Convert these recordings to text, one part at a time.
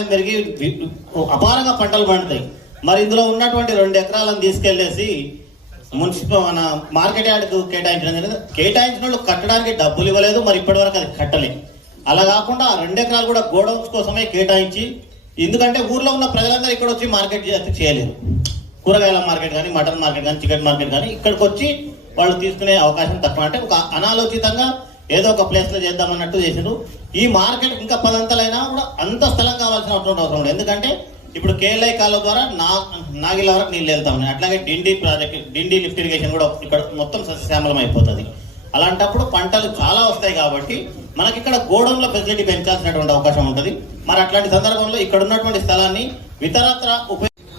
ఆదాయం పెరిగి అపారంగా పంటలు పండుతాయి. మరి ఇందులో ఉన్నటువంటి 2 ఎకరాలను తీసుకెళ్లేసి మున్సిపల్ మన మార్కెట్ యార్డ్కు కేటాయించిన వాళ్ళు కట్టడానికి డబ్బులు ఇవ్వలేదు. మరి ఇప్పటి వరకు అది కట్టలే. అలా కాకుండా 2 ఎకరాలు కూడా గోడౌన్స్ కోసమే కేటాయించి, ఎందుకంటే ఊర్లో ఉన్న ప్రజలందరూ ఇక్కడ వచ్చి మార్కెట్ చేయలేరు. కూరగాయల మార్కెట్ కానీ, మటన్ మార్కెట్ కానీ, చికెన్ మార్కెట్ కానీ ఇక్కడికి వచ్చి వాళ్ళు తీసుకునే అవకాశం తక్కువ. అంటే ఒక అనాలోచితంగా ఏదో ఒక ప్లేస్లో చేద్దామన్నట్టు చేసిండ్రు. ఈ మార్కెట్ ఇంకా 10 అంతలైనా కూడా అంత స్థలం కావాల్సిన అవసరం ఉండదు. ఎందుకంటే ఇప్పుడు కేఎల్ఐ కాలువ ద్వారా నాగిల వరకు నీళ్ళు వెళ్తా ఉన్నాయి. అట్లాగే డిండి లిఫ్ట్ ఇరిగేషన్ కూడా ఇక్కడ మొత్తం సస్యశ్యామలం అయిపోతుంది. అలాంటప్పుడు పంటలు చాలా వస్తాయి కాబట్టి మనకి ఇక్కడ గోడౌన్ల ఫెసిలిటీ పెంచాల్సినటువంటి అవకాశం ఉంటుంది. మరి అట్లాంటి సందర్భంలో ఇక్కడ ఉన్నటువంటి స్థలాన్ని ఇతరత్ర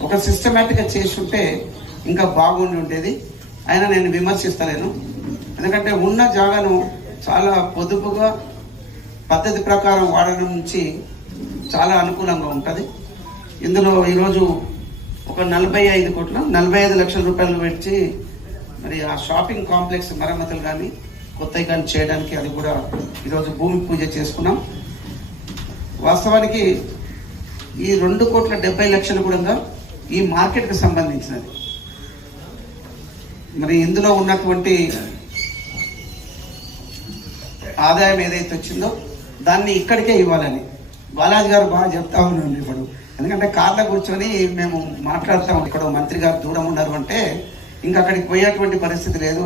ఒక సిస్టమేటిక్గా చేసి ఉంటే ఇంకా బాగుండి ఉండేది. అయినా నేను విమర్శిస్తలేను. ఎందుకంటే ఉన్న జాగాను చాలా పొదుపుగా పద్ధతి ప్రకారం వాడడం నుంచి చాలా అనుకూలంగా ఉంటుంది. ఇందులో ఈరోజు ఒక 45 లక్షల రూపాయలు పెట్టి మరి ఆ షాపింగ్ కాంప్లెక్స్ మరమ్మతులు కానీ కొత్తవి కానీ చేయడానికి అది కూడా ఈరోజు భూమి పూజ చేసుకున్నాం. వాస్తవానికి ఈ 2,70,00,000 కూడా ఈ మార్కెట్కి సంబంధించినది. మరి ఇందులో ఉన్నటువంటి ఆదాయం ఏదైతే వచ్చిందో దాన్ని ఇక్కడికే ఇవ్వాలని బాలాజీ గారు బాగా చెప్తా ఉన్నాను ఇప్పుడు. ఎందుకంటే కార్లో కూర్చొని మేము మాట్లాడుతాం, ఇక్కడ మంత్రి గారు దూరం ఉన్నారు అంటే ఇంకా అక్కడికి పోయేటువంటి పరిస్థితి లేదు.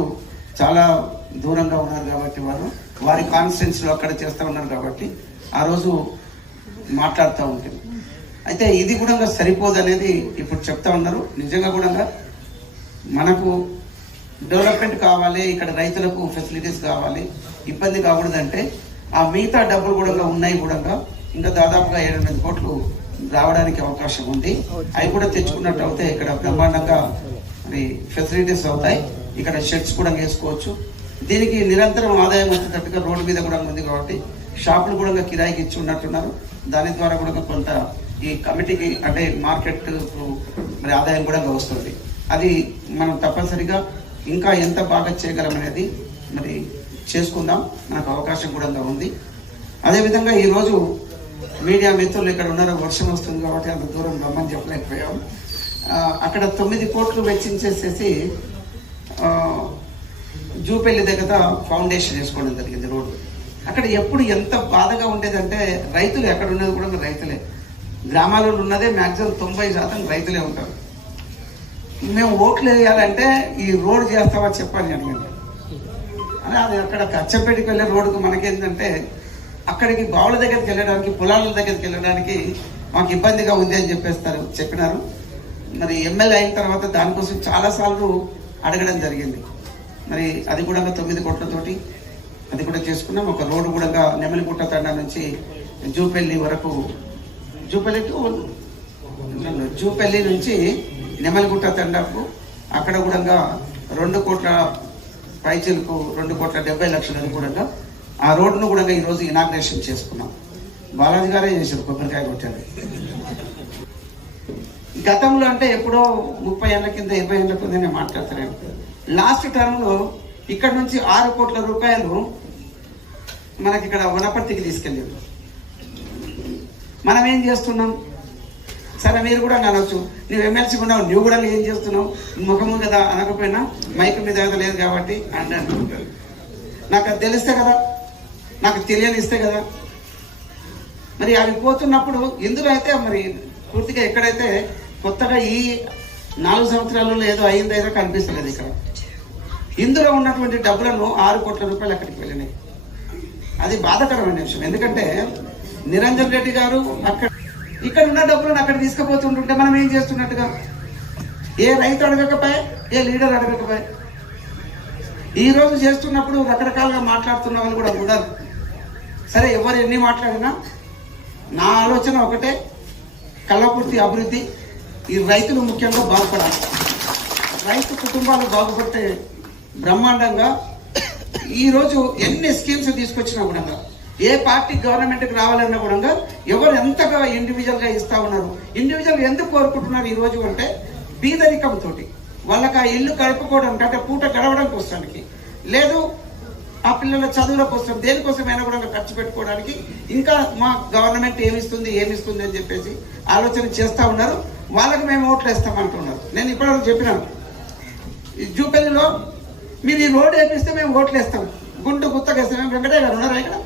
చాలా దూరంగా ఉన్నారు కాబట్టి వారి కాన్స్టిట్యున్సీలో అక్కడ చేస్తూ ఉన్నారు కాబట్టి ఆ రోజు మాట్లాడుతూ ఉంటుంది. అయితే ఇది కూడా సరిపోదు అనేది ఇప్పుడు చెప్తా ఉన్నారు. నిజంగా కూడా మనకు డెవలప్మెంట్ కావాలి, ఇక్కడ రైతులకు ఫెసిలిటీస్ కావాలి, ఇబ్బంది కాకూడదంటే ఆ మిగతా డబ్బులు కూడా ఉన్నాయి. కూడా ఇంకా దాదాపుగా 7-8 కోట్లు రావడానికి అవకాశం ఉంది. అవి కూడా తెచ్చుకున్నట్టు అవుతాయి. ఇక్కడ బ్రహ్మాండంగా మరి ఫెసిలిటీస్ అవుతాయి. ఇక్కడ షెడ్స్ కూడా వేసుకోవచ్చు. దీనికి నిరంతరం ఆదాయం వచ్చేటట్టుగా రోడ్డు మీద కూడా ఉంది కాబట్టి షాపులు కూడా కిరాయికి ఇచ్చి ఉన్నట్టున్నారు. దాని ద్వారా కూడా కొంత ఈ కమిటీకి అంటే మార్కెట్ మరి ఆదాయం కూడా వస్తుంది. అది మనం తప్పనిసరిగా ఇంకా ఎంత బాగా చేయగలం అనేది మరి చేసుకుందాం. మనకు అవకాశం కూడా ఉంది. అదేవిధంగా ఈరోజు మీడియా మిత్రులు ఇక్కడ ఉన్నారు. వర్షం వస్తుంది కాబట్టి అంత దూరం రమ్మని చెప్పలేకపోయాం. అక్కడ 9 కోట్లు వెచ్చించేసేసి జూపల్లి దగ్గర ఫౌండేషన్ వేసుకోవడం జరిగింది రోడ్డు. అక్కడ ఎప్పుడు ఎంత బాధగా ఉండేదంటే రైతులు ఎక్కడ ఉన్నది కూడా రైతులే, గ్రామాలలో ఉన్నదే మ్యాక్సిమం 90% రైతులే ఉంటారు. మేము ఓట్లు వేయాలంటే ఈ రోడ్డు చేస్తావా చెప్పని అడిగింది. అదే అది అక్కడ కచ్చపేటకి వెళ్ళే రోడ్డుకు మనకేంటంటే అక్కడికి బావుల దగ్గరికి వెళ్ళడానికి, పొలాల దగ్గరికి వెళ్ళడానికి మాకు ఇబ్బందిగా ఉంది అని చెప్పినారు. మరి ఎమ్మెల్యే అయిన తర్వాత దానికోసం చాలాసార్లు అడగడం జరిగింది. మరి అది కూడా 9 కోట్లతోటి అది కూడా చేసుకున్నాం. ఒక రోడ్డు కూడా నెమలిగుట్ట తండా నుంచి జూపల్లి వరకు, జూపల్లి నుంచి నెమలిగుట్ట తండాకు అక్కడ కూడా 2 కోట్ల పైచీలకు 2,70,00,000 కూడా ఆ రోడ్డును కూడా ఈరోజు ఇనాగ్రేషన్ చేసుకున్నాం. బాలాజీ గారే చేశారు, కొబ్బరికాయ కొట్టారు. గతంలో అంటే ఎప్పుడో 30 ఏళ్ల కింద 20 ఏళ్ల కింద నేను మాట్లాడతాను. లాస్ట్ టర్మ్లో ఇక్కడ నుంచి 6 కోట్ల రూపాయలు మనకి ఇక్కడ వనపర్తికి తీసుకెళ్ళారు. మనం ఏం చేస్తున్నాం? సరే మీరు కూడా అనొచ్చు, నువ్వు ఎమ్మెల్సీ ఉన్నావు, నువ్వు కూడా ఏం చేస్తున్నావు, ముఖము కదా అనకపోయినా మైక్ మీద లేదు కాబట్టి అంటాను. నాకు అది తెలిస్తే కదా, నాకు తెలియనిస్తే కదా. మరి అవి పోతున్నప్పుడు ఇందులో అయితే మరి పూర్తిగా ఎక్కడైతే కొత్తగా ఈ 4 సంవత్సరాలలో ఏదో అయిందో కనిపిస్తలేదు. ఇక్కడ ఇందులో ఉన్నటువంటి డబ్బులను 6 కోట్ల రూపాయలు అక్కడికి వెళ్ళినాయి. అది బాధాకరమైన విషయం. ఎందుకంటే నిరంజన్ రెడ్డి గారు ఇక్కడ ఉన్న డబ్బులను అక్కడ తీసుకుపోతుంటుంటే మనం ఏం చేస్తున్నట్టుగా ఏ రైతు అడగకపోయా, ఏ లీడర్ అడగకపోయా. ఈరోజు చేస్తున్నప్పుడు రకరకాలుగా మాట్లాడుతున్న వాళ్ళు కూడా ఉన్నారు. సరే, ఎవరు ఎన్ని మాట్లాడినా నా ఆలోచన ఒకటే, కళ్ళపూర్తి అభివృద్ధి. ఈ రైతులు ముఖ్యంగా బాగుపడాలి. రైతు కుటుంబాలు బాగుపడితే బ్రహ్మాండంగా ఈరోజు ఎన్ని స్కీమ్స్ తీసుకొచ్చినా కూడా, ఏ పార్టీ గవర్నమెంట్కి రావాలన్నా కూడా ఎవరు ఎంతగా ఇండివిజువల్గా ఇస్తా ఉన్నారు. ఇండివిజువల్ ఎందుకు కోరుకుంటున్నారు ఈరోజు అంటే బీదరికంతో వాళ్ళకి ఆ ఇల్లు గడుపుకోవడానికి అంటే పూట గడవడానికి వస్తానికి లేదు, ఆ పిల్లల చదువుల కోసం దేనికోసమైనా కూడా ఖర్చు పెట్టుకోవడానికి ఇంకా మా గవర్నమెంట్ ఏమిస్తుంది అని చెప్పేసి ఆలోచన చేస్తూ ఉన్నారు. వాళ్ళకి మేము ఓట్లు వేస్తామంటున్నారు. నేను ఇప్పటివరకు చెప్పినాను, జూపల్లిలో మీరు ఈ రోడ్డు వేపిస్తే మేము ఓట్లు వేస్తాం, గుండు గుత్తగా వేస్తాం. వెంకటయ్య గారు ఉన్నారా ఇక్కడ?